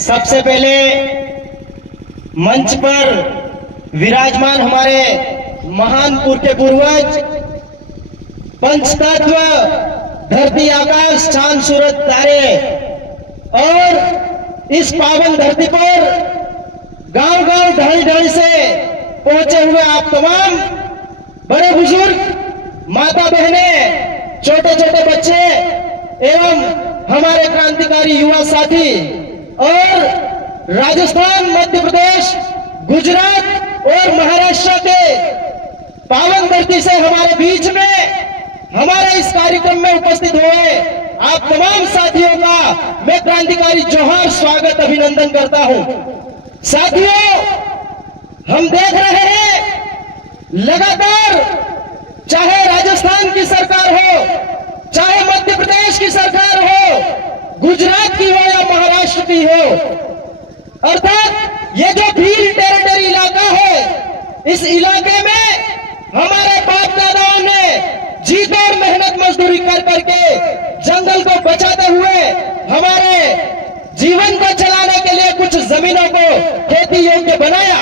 सबसे पहले मंच पर विराजमान हमारे महान के पूर्वज पंचतत्व धरती आकाश चांद सूरज तारे और इस पावन धरती पर गांव गांव ढाई ढाई से पहुंचे हुए आप तमाम बड़े बुजुर्ग माता बहनें छोटे छोटे बच्चे एवं हमारे क्रांतिकारी युवा साथी और राजस्थान मध्य प्रदेश गुजरात और महाराष्ट्र के पावन धरती से हमारे बीच में हमारे इस कार्यक्रम में उपस्थित हुए आप तमाम साथियों का मैं क्रांतिकारी जोहार स्वागत अभिनंदन करता हूं। साथियों, हम देख रहे हैं लगातार चाहे राजस्थान की सरकार हो, चाहे मध्य प्रदेश की सरकार हो, गुजरात की हो या महाराष्ट्र की हो, अर्थात ये जो भील टेरिटरी इलाका है, इस इलाके में हमारे बाप दादाओं ने जीत और मेहनत मजदूरी कर करके जंगल को बचाते हुए हमारे जीवन को चलाने के लिए कुछ जमीनों को खेती योग्य बनाया,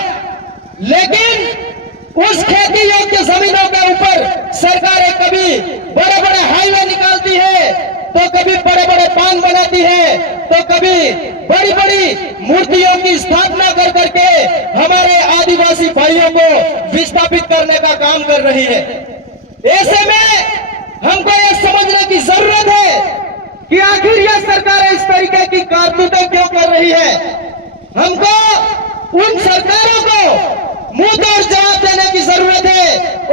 लेकिन उस खेती योग्य जमीनों के ऊपर सरकारें कभी बड़े बड़े हाईवे निकालती है, तो कभी बड़े बड़े बांध बनाती है, तो कभी बड़ी बड़ी मूर्तियों की स्थापना कर करके हमारे आदिवासी भाइयों को विस्थापित करने का काम कर रही है। ऐसे में हमको यह समझने की जरूरत है कि आखिर यह सरकार इस तरीके की कारतूतें क्यों कर रही है। हमको उन सरकारों को मुंह तोड़ जवाब देने की जरूरत है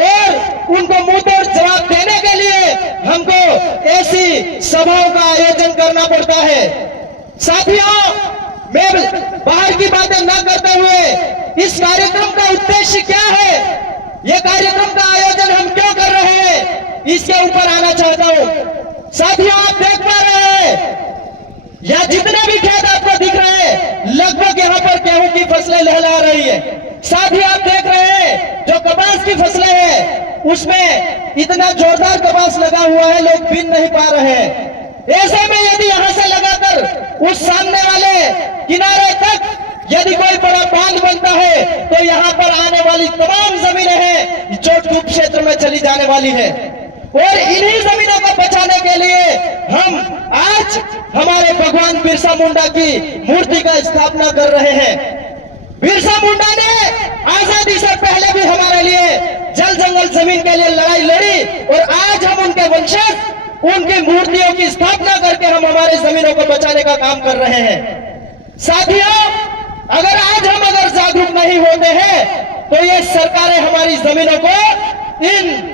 और उनको मुंह तोड़ जवाब देने के लिए हमको ऐसी सभाओं का आयोजन करना पड़ता है। साथियों, मैं बाहर की बातें न करते हुए इस कार्यक्रम का उद्देश्य क्या है, यह कार्यक्रम का आयोजन हम क्यों कर रहे हैं, इसके ऊपर आना चाहता हूं। साथियों, आप देख पा रहे हैं या जितने भी खेत आपको दिख रहे हैं, लगभग यहाँ पर गेहूं की फसलें लहला रही है। साथ ही आप देख रहे हैं जो कपास की फसलें हैं, उसमें इतना जोरदार कपास लगा हुआ है, लोग बीन नहीं पा रहे हैं। ऐसे में यदि यहां से लगाकर उस सामने वाले किनारे तक यदि कोई बड़ा बांध बनता है, तो यहाँ पर आने वाली तमाम जमीनें हैं जो डूब क्षेत्र में चली जाने वाली है। और इन्हीं जमीनों को बचाने के लिए हम आज हमारे भगवान बिरसा मुंडा की मूर्ति का स्थापना कर रहे हैं। बिरसा मुंडा ने आजादी से पहले भी हमारे लिए जल जंगल जमीन के लिए लड़ाई लड़ी और आज हम उनके वंशज उनकी मूर्तियों की स्थापना करके हम हमारे जमीनों को बचाने का काम कर रहे हैं। साथियों, अगर आज हम जागरूक नहीं होते हैं तो ये सरकारें हमारी जमीनों को इन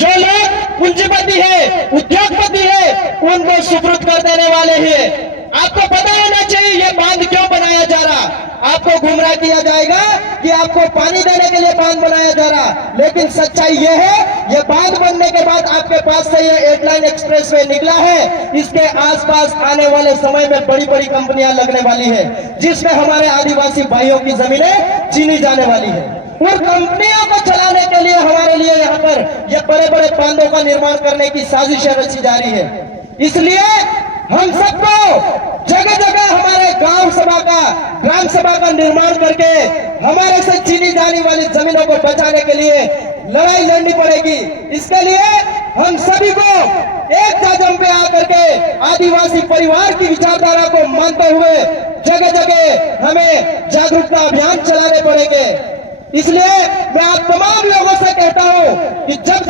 जो लोग पूंजीपति है, उद्योगपति है, उनको सुपुर्द कर देने वाले हैं। आपको पता होना चाहिए ये बांध क्यों बनाया जा रहा। आपको गुमराह किया जाएगा कि आपको पानी देने के लिए बांध बनाया जा रहा, लेकिन सच्चाई यह है ये बांध बनने के बाद आपके पास से ये 8 लाइन एक्सप्रेस वे निकला है, इसके आसपास आने वाले समय में बड़ी बड़ी कंपनियां लगने वाली है, जिसमें हमारे आदिवासी भाइयों की जमीनें छीनी जाने वाली है। और कंपनियों को चलाने के लिए हमारे लिए यहाँ पर ये बड़े बड़े बांधों का निर्माण करने की साजिशें रची जा रही है। इसलिए हम सबको जगह जगह हमारे ग्राम सभा का निर्माण करके हमारे से छीनी जाने वाली जमीनों को बचाने के लिए लड़ाई लड़नी पड़ेगी। इसके लिए हम सभी को एक जाजम पे आकर के आदिवासी परिवार की विचारधारा को मानते हुए जगह जगह हमें जागरूकता अभियान चलाने पड़ेंगे। इसलिए मैं आप तमाम लोगों से कहता हूं कि जब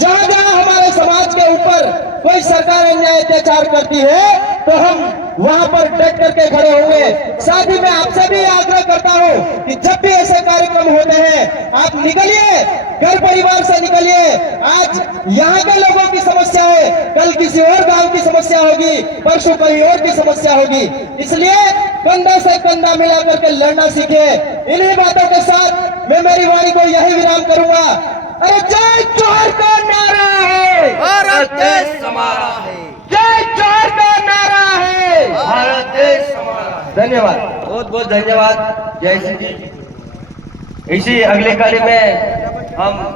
जहां जहां हमारे समाज के ऊपर कोई सरकार अन्याय अत्याचार करती है तो हम वहां पर डट करके खड़े होंगे। साथ ही मैं आपसे भी आग्रह करता हूं कि जब भी ऐसे कार्यक्रम होते हैं आप निकलिए, घर परिवार से निकलिए। आज यहाँ के लोगों की समस्या है, कल किसी और गांव की समस्या होगी, परसों कहीं और की समस्या होगी। इसलिए कंधा से कंधा मिला करके लड़ना सीखे। इन्हीं बातों के साथ मैं मेरी वाणी को यही विराम करूंगा। अरे जय जोहर का नारा है, भारत देश हमारा है। जय जोहर का नारा है, भारत देश हमारा है। धन्यवाद, बहुत बहुत धन्यवाद। जय श्री जी। इसी अगले कार्य में हम